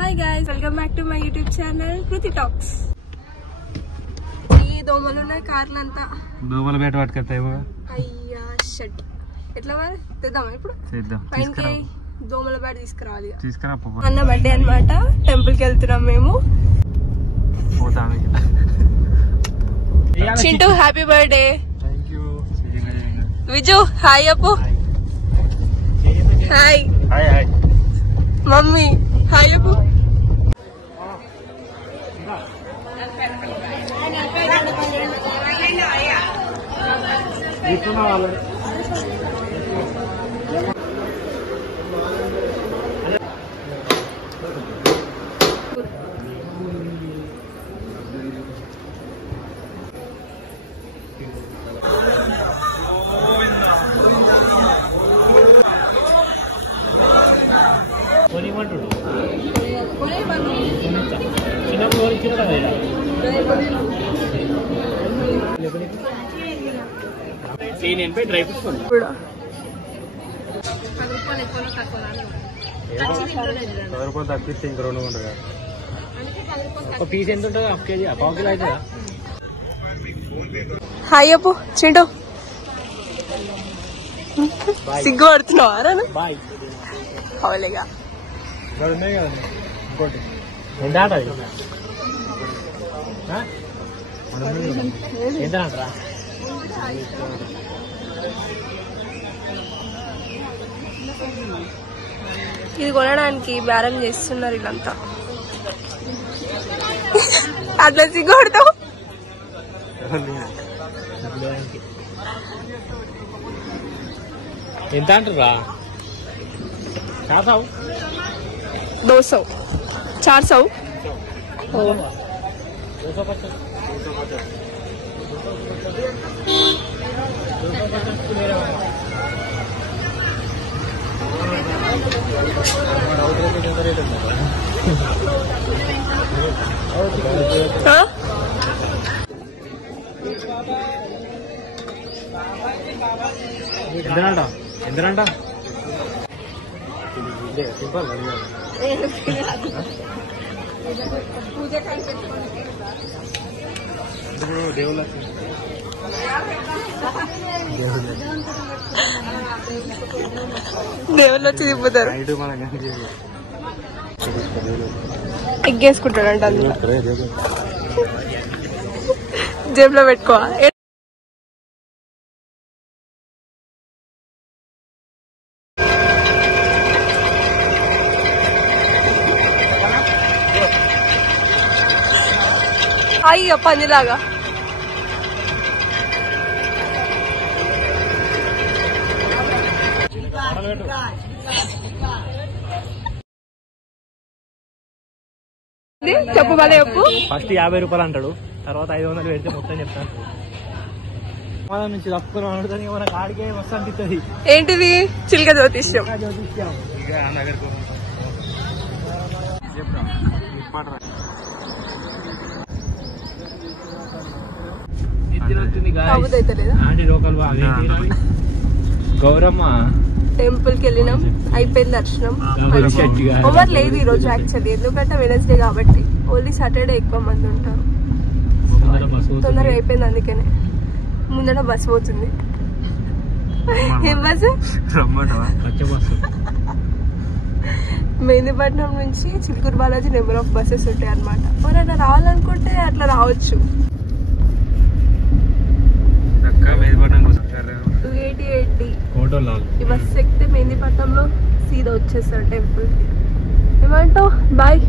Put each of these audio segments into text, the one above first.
Hi guys, welcome back to my YouTube channel Kriti talks. ఈ దోమలు ఉన్నాయి కార్లంతా. దోమల బయట పట్టుకొస్తాయి. అయ్యా షట్, ఎట్లా మరి తెద్దామా ఇప్పుడు? చేద్దాం. దోమల బయట తీసుకురావాలి. అన్న బర్త్డే అన్నమాట, టెంపుల్ కి వెళ్తున్నాం మేము. Chintu happy birthday. Viju hi Appu. Hi. Mummy hi Appu. Dry fruits తక్కువ ఇంక 2 ఉంటుంది. ఒక పీస్ ఎంత ఉంటుంది? హాఫ్ కేజీ, పావు కిలో అవుతుందా? హాయ్ అప్పు. చింటూ సిగ్గు పడుతున్నావా? బాయ్. అవులేగా ఉన్నాయి కదండి. ఇంకోటి ఎంత ఎంతరా? ఇది కొనడానికి బేరం చేస్తున్నారు వీళ్ళంతా. అట్లా సిగ్గు పడతావు. ఎంత అంటారా? 200 400. ఎంతనంట? దేవుళ్ళు వచ్చి తిప్పుతారు. ఎగ్గేసుకుంటాడంట అందులో, జేబులో పెట్టుకోవాలి. అయ్యో పందిలాగా. చెప్పు బాలే చెప్పు. ఫస్ట్ 50 రూపాయలు అంటాడు, తర్వాత 500 పెడితే మొత్తం చెప్తాను. మన నుంచి తప్పుకుని మన కాడికే వస్తా అనిపిస్తుంది. ఏంటిది? చిలక జ్యోతిష్యం. గౌరమ్మ టెంపుల్ కి వెళ్ళినాం, అయిపోయింది దర్శనం. ఓవర్ లేదు ఈ రోజు యాక్చువల్లీ, ఎందుకంటే వెనస్డే కాబట్టి. ఓన్లీ సాటర్డే ఎక్కువ మంది ఉంటారు. తొందరగా అయిపోయింది, అందుకనే. ముందర బస్ పోతుంది. ఏం బస్సు? మెహందీపట్నం నుంచి Chilkur Balaji number of buses ఉంటాయి అన్నమాట. ఎవరైనా రావాలనుకుంటే అట్లా రావచ్చు. 280 ఈ బస్సు ఎక్కితే మెహందీపట్నంలో సీదా వచ్చేస్తారు టెంపుల్ కి. ఏమంటావు? Bye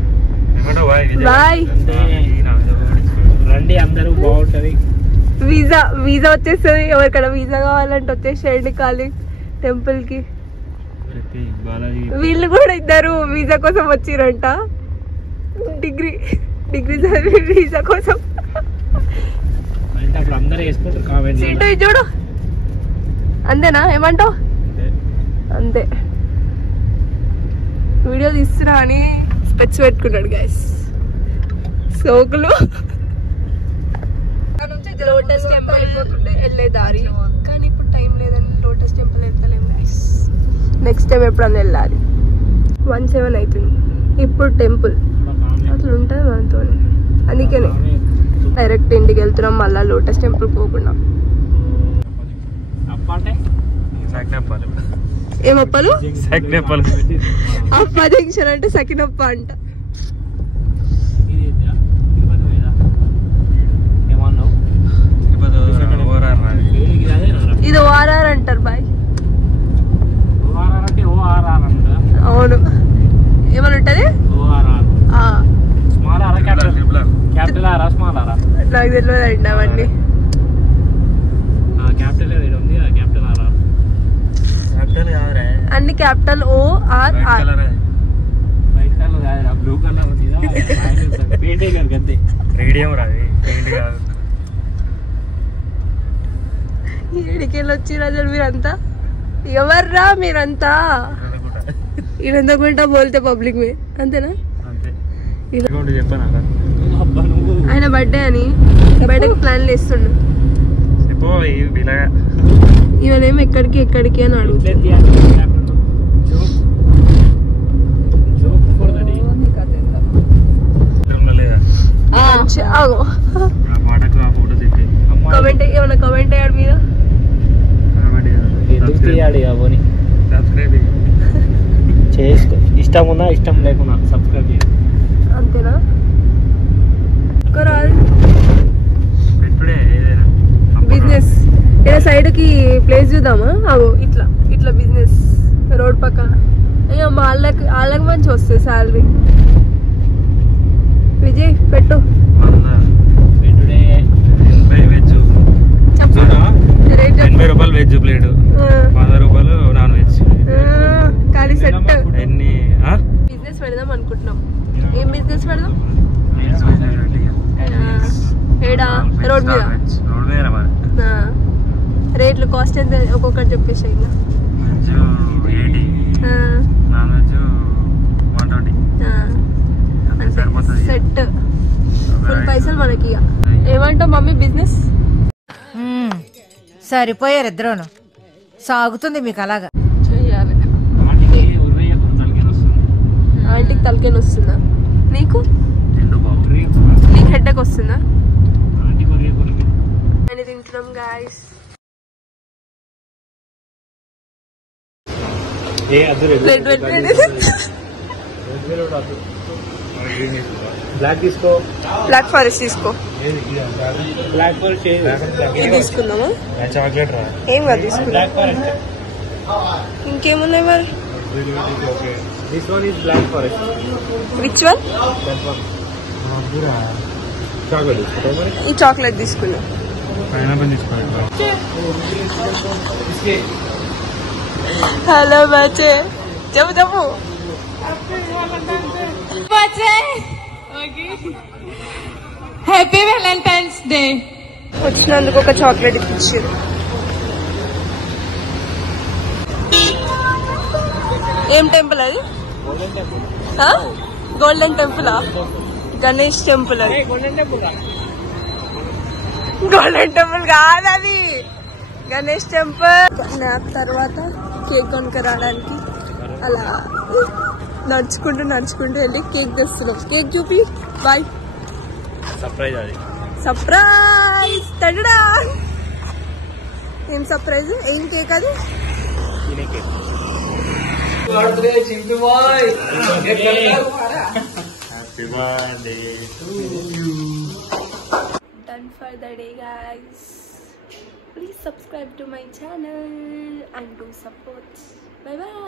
bye. రండి అందరూ, బాగుంటది. వీసా వచ్చేస్తుంది. ఎవరికైనా వీసా కావాలంటే వచ్చేసేయండి ఖాళీ టెంపుల్ కి. వీళ్ళు కూడా ఇద్దరు వీసా కోసం వచ్చిరంట. డిగ్రీ చదివి వీసా కోసం. చూడు అంతేనా? ఏమంటావు? అంతే. వీడియో తీస్తున్నా అని స్పెట్స్ పెట్టుకున్నాడు గైస్. సోకులు లోటస్ టెంపుల్ అయిపోతుండే వెళ్ళే దారి, కానీ ఇప్పుడు టైం లేదని లోటస్ టెంపుల్ వెళ్తలేము గైస్. నెక్స్ట్ టైం ఎప్పుడన్నా వెళ్ళాలి. 1:07 అవుతుంది. ఇప్పుడు టెంపుల్ అట్లా ఉంటుంది మనతో. అందుకనే డైరెక్ట్ ఇంటికి వెళ్తున్నాం మళ్ళీ లోటస్ టెంపుల్ పోకుండా. ఏమప్పలు అప్ప జంక్షన్ అంటే సకినప్ప అంట. ఇది ఓఆర్ఆర్ అంటారు బాయ్. అవును ఏమని ఉంటది నాకు తెలియదు అండి అవన్నీ. అన్ని క్యాపిటల్ ORR. ఏడికెళ్ళి వచ్చి రాజు మీరంతా ఎవర్రా మీరంతా ఇదంతా బోల్తే పబ్లిక్ మే అంతేనా. ఆయన బర్త్డే అని బయటకు ప్లాన్లు వేస్తుండు. ఇవనేమో ఎక్కడికి అని అడుగుతుంది. ఏమన్నా కమెంట్ అయ్యాడు మీద చేసుకో. ఇష్టం ఉన్నా ఇష్టం లేకున్నా సబ్స్క్రైబ్ చేయండి అంతేనా. బిజినెస్ ఇలా సైడ్ కి ప్లేస్ చూద్దామా. అగో ఇట్లా ఇట్లా బిజినెస్ రోడ్ పక్కన. అయ్యో వాళ్ళకి మంచి వస్తుంది శాలరీ. విజయ్ పెట్టు. రూపాయలు వెజ్ ప్లేట్, 10 రూపాయలు నాన్ వెజ్. ఖాళీ సెట్. బిజినెస్ పెడదాం అనుకుంటున్నాం. ఏం బిజినెస్ పెడదాం? ఏడా రోడ్ మీద. రేట్లు కాస్ట్ ఎంత ఒక్కొక్కటి చెప్పేసి ఇంకా సెట్ ఫుల్ పైసలు మనకి. ఏమంటావు మమ్మీ బిజినెస్? సరిపోయారు ఇద్దరును. సాగుతుంది మీకు అలాగా. చెయ్యాలి. ఆంటీకి తలకేన వస్తుందా? నీకు హెడ్డేక్ వస్తుందా? అని తింటున్నాం గాయస్. బ్లాక్ ఫారెస్ట్ తీసుకో. ఇది తీసుకుందామా? ఏం కాదు తీసుకుందాం. ఇంకేమున్నాయి మరి? Which one? ఈ చాక్లెట్ తీసుకున్నాం. హలో బచ్చే చెప్పు హ్యాపీ వ్యాలంటైన్స్ డే. వచ్చినందుకు ఒక చాక్లెట్ ఇప్పించారు. ఏం టెంపుల్ అది? గోల్డెన్ టెంపులా? గణేష్ టెంపుల్ అది. గోల్డెన్ టెంపుల్ కాదు అది, గణేష్ టెంపుల్. నాకు తర్వాత కేక్ కొనుక్కరావడానికి అలా నడుచుకుంటూ వెళ్ళి కేక్ తెస్తున్నాం. కేక్ చూపి బాయ్. సర్ప్రైజ్ తడడా. ఏం సర్ప్రైజ్? ఏం కేక్ అది? Done for the day guys. Please subscribe to my channel and do support. Bye bye.